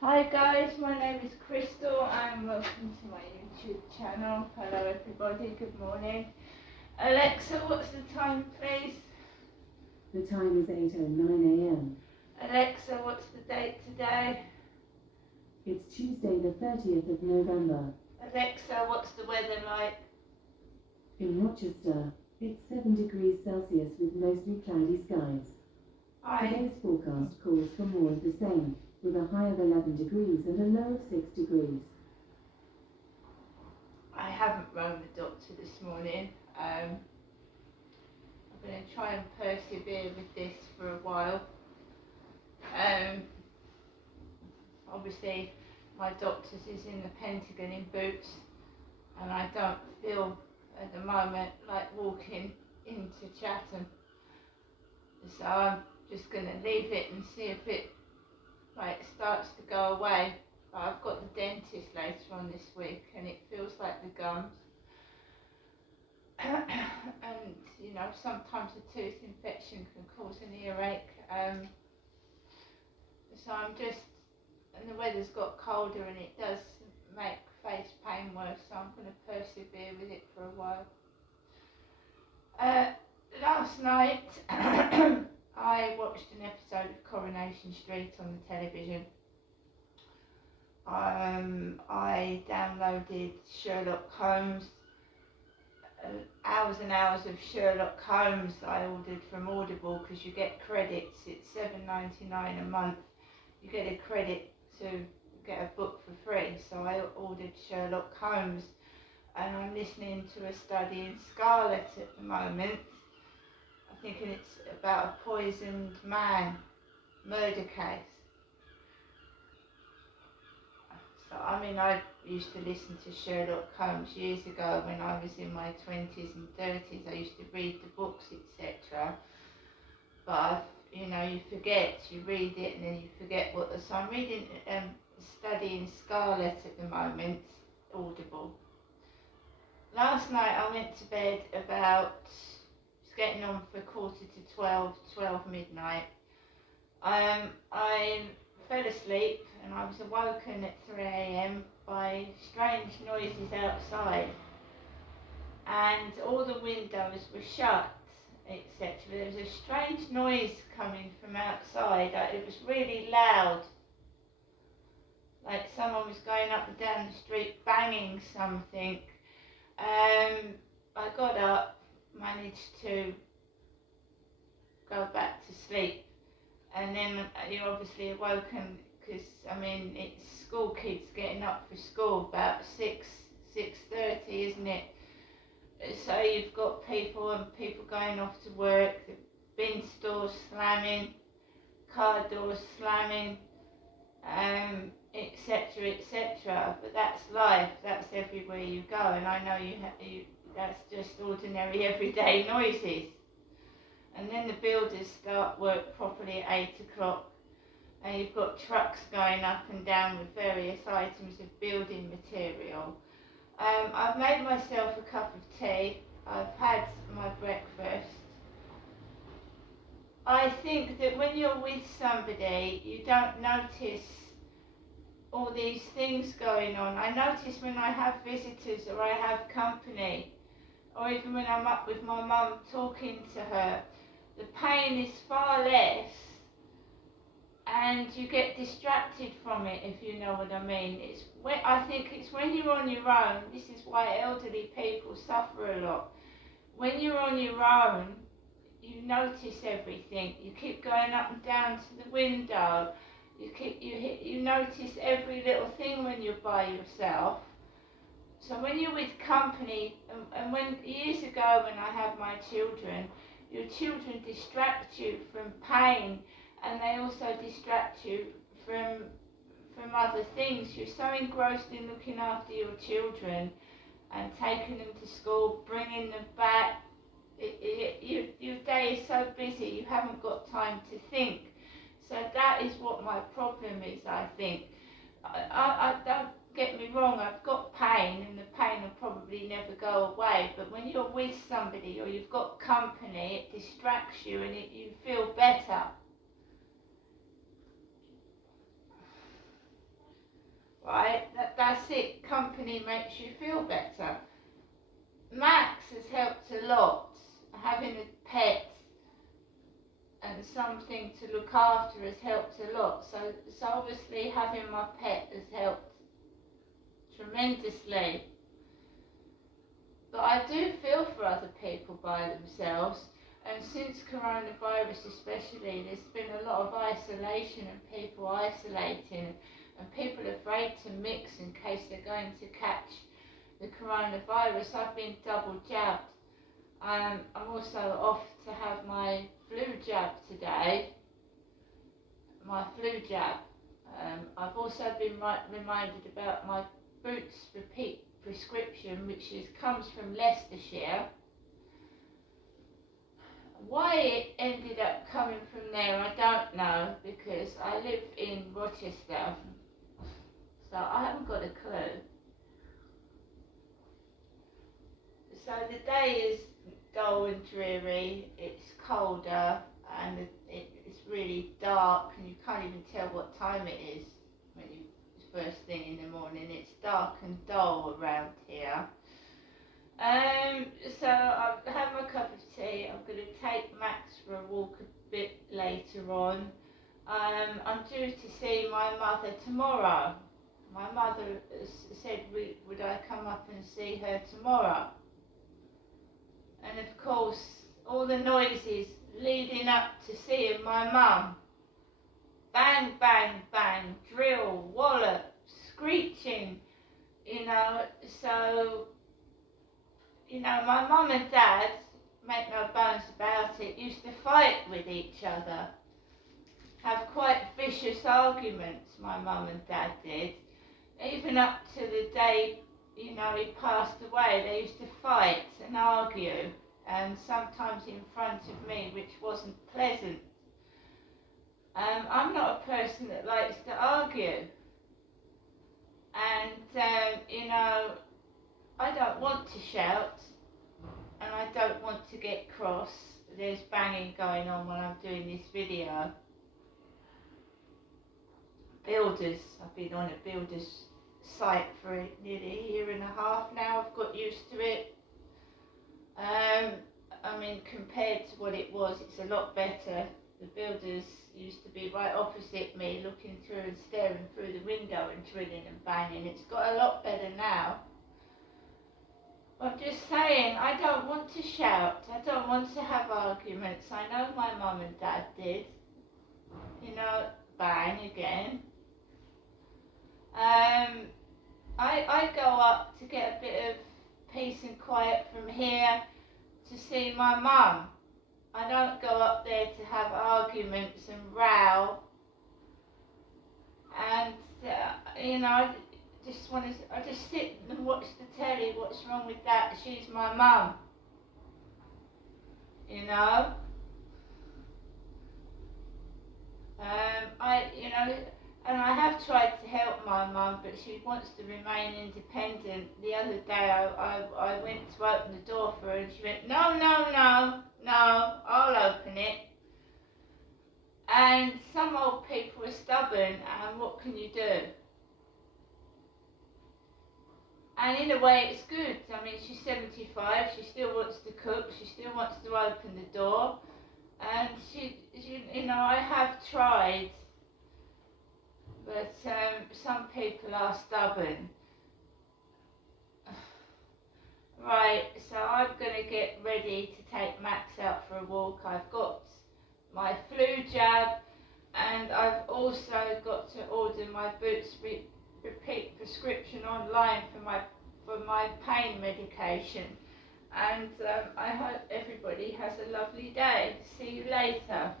Hi guys, my name is Crystal and welcome to my YouTube channel. Hello everybody, good morning. Alexa, what's the time please? The time is 8:09 a.m. Alexa, what's the date today? It's Tuesday the 30th of November. Alexa, what's the weather like? In Rochester, it's 7 degrees Celsius with mostly cloudy skies. Today's forecast calls for more of the same, with a high of 11 degrees and a low of 6 degrees. I haven't rung the doctor this morning. I'm going to try and persevere with this for a while. Obviously, my doctor's is in the Pentagon in Boots, and I don't feel at the moment like walking into Chatham. So I'm just going to leave it and see if it starts to go away. But I've got the dentist later on this week and it feels like the gums. And you know, sometimes a tooth infection can cause an earache. So I'm just, and the weather's got colder and it does make face pain worse, so I'm going to persevere with it for a while. Last night I watched an episode of Coronation Street on the television. I downloaded Sherlock Holmes, hours and hours of Sherlock Holmes I ordered from Audible because you get credits. It's $7.99 a month. You get a credit to get a book for free. So I ordered Sherlock Holmes and I'm listening to a study in Scarlet at the moment. I'm thinking it's about a poisoned man murder case. So, I mean, I used to listen to Sherlock Holmes years ago when I was in my 20s and 30s. I used to read the books, etc. But, you know, you forget, you read it and then you forget what the... So I'm reading, studying Scarlet at the moment, Audible. Last night I went to bed about, it's getting on for 11:45, 12 midnight. I fell asleep and I was awoken at 3 a.m. by strange noises outside, and all the windows were shut, etc. There was a strange noise coming from outside. It was really loud, like someone was going up and down the street banging something. I got up, managed to go back to sleep, and then you're obviously awoken because, I mean, it's school kids getting up for school about 6:30, isn't it? So you've got people going off to work, the bin stores slamming, car doors slamming, etc., etc. But that's life, that's everywhere you go, and I know that's just ordinary everyday noises. And then the builders start work properly at 8 o'clock, and you've got trucks going up and down with various items of building material. I've made myself a cup of tea. I've had my breakfast. I think that when you're with somebody, you don't notice all these things going on. I notice when I have visitors or I have company, or even when I'm up with my mum talking to her, the pain is far less and you get distracted from it, if you know what I mean. I think it's when you're on your own. This is why elderly people suffer a lot. When you're on your own, you notice everything. You keep going up and down to the window. You notice every little thing when you're by yourself. So when you're with company, and when years ago when I had my children, your children distract you from pain, and they also distract you from other things. You're so engrossed in looking after your children and taking them to school, bringing them back. Your day is so busy, you haven't got time to think. So that is what my problem is, I think. I don't get me wrong, I've got pain and the pain will probably never go away, but when you're with somebody or you've got company, it distracts you and you feel better. company makes you feel better. Max has helped a lot. Having a pet and something to look after has helped a lot. So obviously having my pet has helped tremendously. But I do feel for other people by themselves, and since coronavirus especially, there's been a lot of isolation and people isolating, and people are afraid to mix in case they're going to catch the coronavirus. I've been double jabbed. I'm also off to have my flu jab today, my flu jab. I've also been reminded about my Boots repeat prescription, which comes from Leicestershire. Why it ended up coming from there, I don't know, because I live in Rochester, so I haven't got a clue. So the day is dull and dreary, it's colder, and it's really dark, and you can't even tell what time it is when it's first thing in the morning. It's dark and dull around here. So I've had my cup of tea. I'm going to take Max for a walk a bit later on. I'm due to see my mother tomorrow. My mother said, would I come up and see her tomorrow? And of course, all the noises leading up to seeing my mum. Bang, bang, bang, drill, wallop, screeching, so, my mum and dad, make no bones about it, used to fight with each other. Have quite vicious arguments, my mum and dad did. Even up to the day, he passed away, they used to fight and argue, and sometimes in front of me, which wasn't pleasant. I'm not a person that likes to argue. And, I don't want to shout, and I don't want to get cross. There's banging going on when I'm doing this video. Builders, I've been on a builder's site for nearly a year and a half now. I've got used to it. Compared to what it was, it's a lot better. The builders used to be right opposite me, looking through and staring through the window and drilling and banging. It's got a lot better now. I'm just saying, I don't want to shout. I don't want to have arguments. I know my mum and dad did. Bang again. I go up to get a bit of peace and quiet from here to see my mum. I don't go up there to have arguments and row. And, I just sit and watch the telly. What's wrong with that? She's my mum. And I have tried to help my mum, but she wants to remain independent. The other day I went to open the door for her and she went, no, I'll open it. And some old people are stubborn, and what can you do? And in a way it's good. She's 75, she still wants to cook, she still wants to open the door. And she I have tried. But some people are stubborn. Right, so I'm going to get ready to take Max out for a walk. I've got my flu jab, and I've also got to order my Boots repeat prescription online for my pain medication. And I hope everybody has a lovely day. See you later.